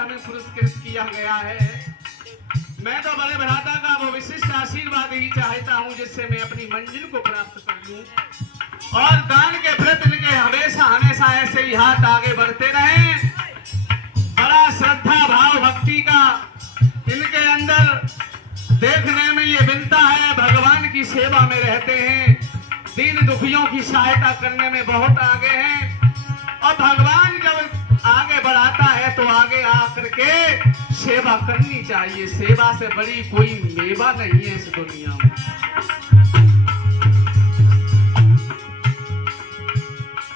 हमें पुरस्कृत किया गया है। मैं तो बड़े भ्राता का वो विशिष्ट आशीर्वाद ही चाहता हूँ जिससे मैं अपनी मंजिल को प्राप्त कर लूं और दान के प्रति इनके हमेशा हमेशा ऐसे ही हाथ आगे बढ़ते रहें। बड़ा श्रद्धा भाव भक्ति का इनके अंदर देखने में ये मिलता है। भगवान की सेवा में रहते हैं, दीन दुखियों की सहायता करने में बहुत आगे हैं और भगवान जब आगे बढ़ाता है तो आगे आकर के सेवा करनी चाहिए। सेवा से बड़ी कोई मेवा नहीं है इस दुनिया में।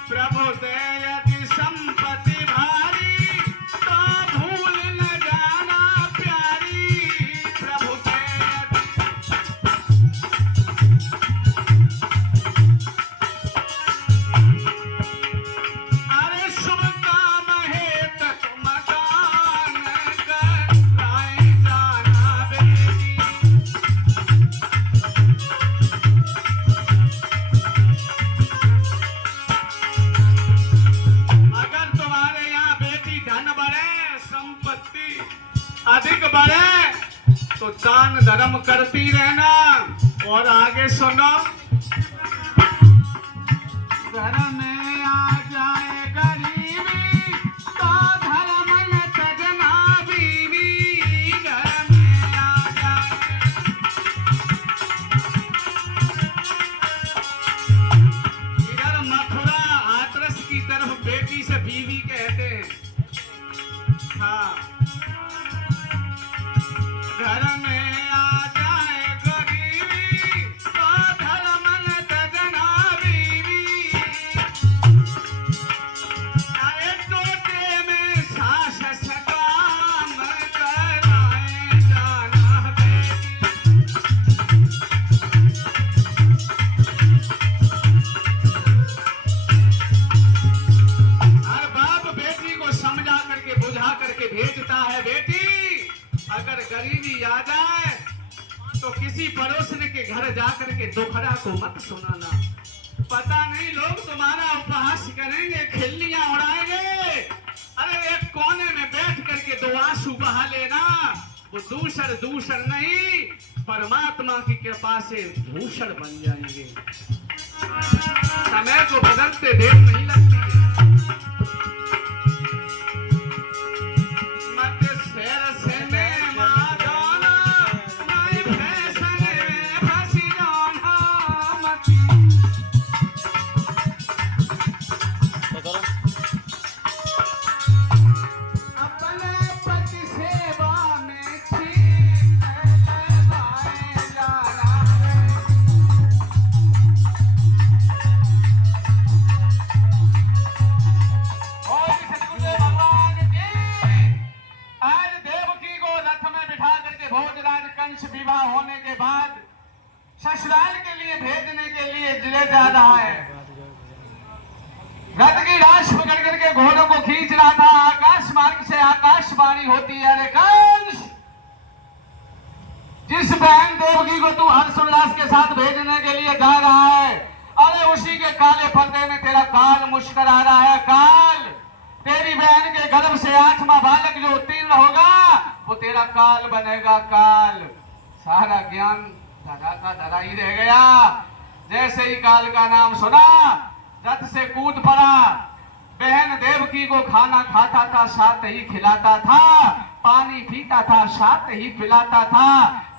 प्रभु दे यदि संपत्ति भारी तो भूल न जाना प्यारी। प्रभु दे अरे शुभ काम है तुम दान कराए जाना बेटी। अगर तुम्हारे यहाँ बेटी धन बढ़े, संपत्ति अधिक बढ़े तो दान धर्म करती रहना। और आगे सुनो, घर में आ जाए गरीबी तो धर्म न तजना बीवी। घर में आ जाए इधर मथुरा हाथरस की तरफ बेटी से बीवी कहते हैं। हाँ, घर में आ जाए गरीबी तो धर्म न तजना बीवी। आए टोटे में सास सकाम कराए जाना बेटी। हर बाप बेटी को समझा करके बुझा करके भेजता है। बेटी अगर गरीबी आ जाए तो किसी पड़ोसन के घर जाकर के दुखड़ा को मत सुनाना। पता नहीं लोग तुम्हारा उपहास करेंगे, खिल्लियां उड़ाएंगे। अरे एक कोने में बैठ करके दो आंसू बहा लेना। वो दूसर नहीं, परमात्मा की कृपा से भूषण बन जाएंगे। समय को बदलते देर नहीं लगती है। मत शेर से में माँ जाना, नहीं फैशन में फंसी जाना मत। अपने पति सेवा में ठीक लगाए जाना। और सतगुरु भगवान की आज देवकी को रथ में बिठा करके भोजराज कंस विवाह होने के बाद ससुराल के लिए भेजने के लिए ले जा रहा है। रथ की राश पकड़ करके घोड़ों को खींच रहा था। आकाश मार्ग से आकाशवाणी होती है, अरे कंस, जिस बहन देवकी को तू हर्षोल्लास के साथ भेजने के लिए जा रहा है, अरे उसी के काले पर्दे में तेरा काल मुस्कुरा रहा है। काल, तेरी बहन के गर्भ से 8वां बालक जो उत्तीर्ण होगा वो तेरा काल बनेगा। काल, सारा ज्ञान धरा का धरा ही रह गया। जैसे ही काल का नाम सुना, रथ से कूद पड़ा। बहन देवकी को खाना खाता था, साथ ही खिलाता था, पानी पीता था, साथ ही पिलाता था,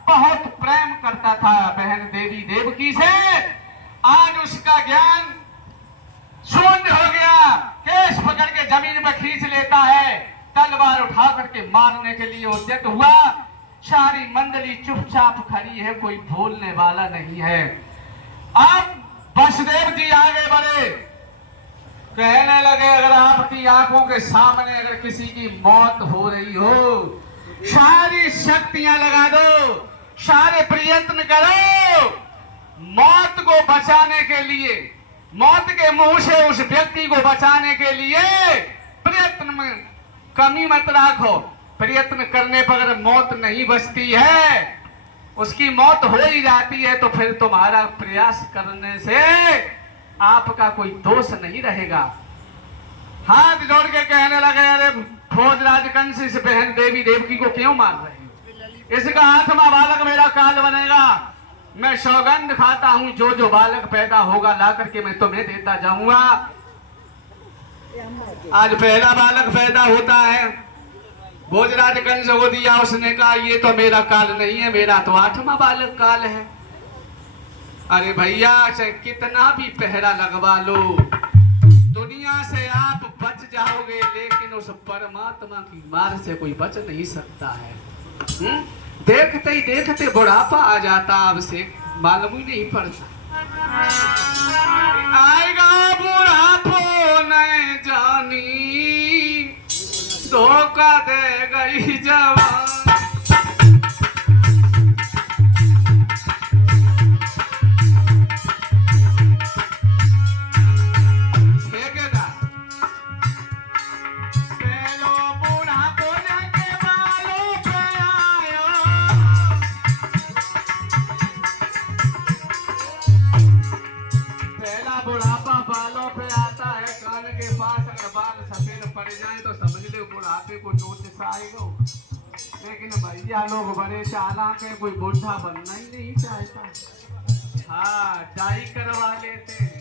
बहुत प्रेम करता था बहन देवी देवकी से। आज उसका ज्ञान शून्य हो गया। केश पकड़ के जमीन में खींच लेता है, तलवार उठा करके मारने के लिए उद्यत हुआ। सारी मंडली चुपचाप खड़ी है, कोई बोलने वाला नहीं है। अब वसुदेव जी आगे बढ़े, कहने लगे अगर आपकी आंखों के सामने अगर किसी की मौत हो रही हो, सारी शक्तियां लगा दो, सारे प्रयत्न करो मौत को बचाने के लिए, मौत के मुंह से उस व्यक्ति को बचाने के लिए प्रयत्न में कमी मत राखो। प्रयत्न करने पर अगर मौत नहीं बचती है, उसकी मौत हो ही जाती है, तो फिर तुम्हारा प्रयास करने से आपका कोई दोष नहीं रहेगा। हाथ जोड़ के कहने लगे अरे भोजराज कंस इस बहन देवी देवकी को क्यों मार रहे हैं? इसका आठवां बालक मेरा काल बनेगा। मैं सौगंध खाता हूं, जो जो बालक पैदा होगा ला करके मैं तुम्हें देता जाऊंगा। आज पहला बालक पैदा होता है, भोजराज कंस को दिया। उसने कहा ये तो मेरा काल नहीं है, मेरा तो आठवां बालक काल है। अरे भैया चाहे कितना भी पहरा लगवा लो, दुनिया से आप बच जाओगे, लेकिन उस परमात्मा की मार से कोई बच नहीं सकता है। देखते ही देखते बुढ़ापा आ जाता, अब से मालूम ही नहीं पड़ता। आएगा बुढ़ापो नहीं जानी, धोखा दे गई जवान। बुढ़ापा बालों पे आता है, कान के पास अगर बाल सफेद पड़ जाए तो समझ ले बुढ़ापे को नोटिस आएगा। लेकिन भैया लोग बड़े चालाक है, कोई बुढ़ा बनना ही नहीं चाहता। हाँ, डाई करवा लेते हैं।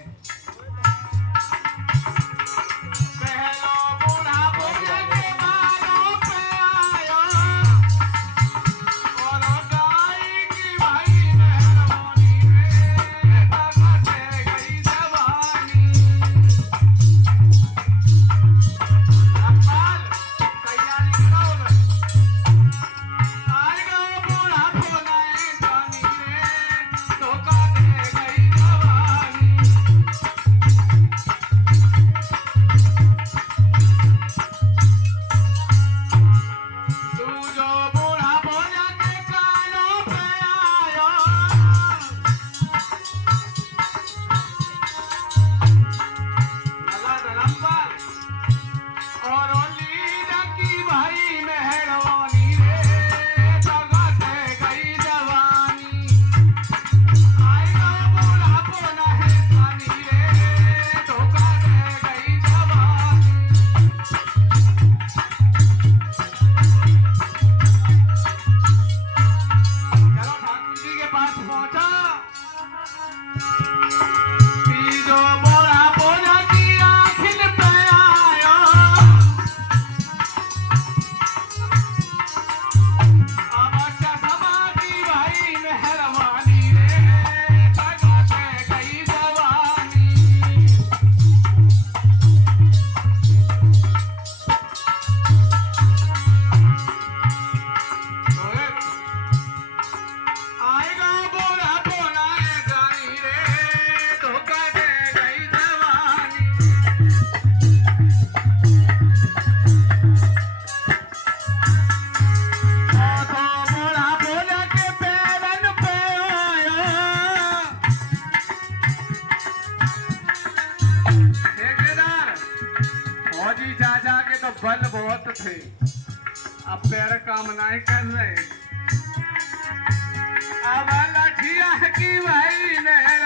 बल बहुत थे, अब पैर काम नहीं कर रहे। अब लठिया की भाई मेरा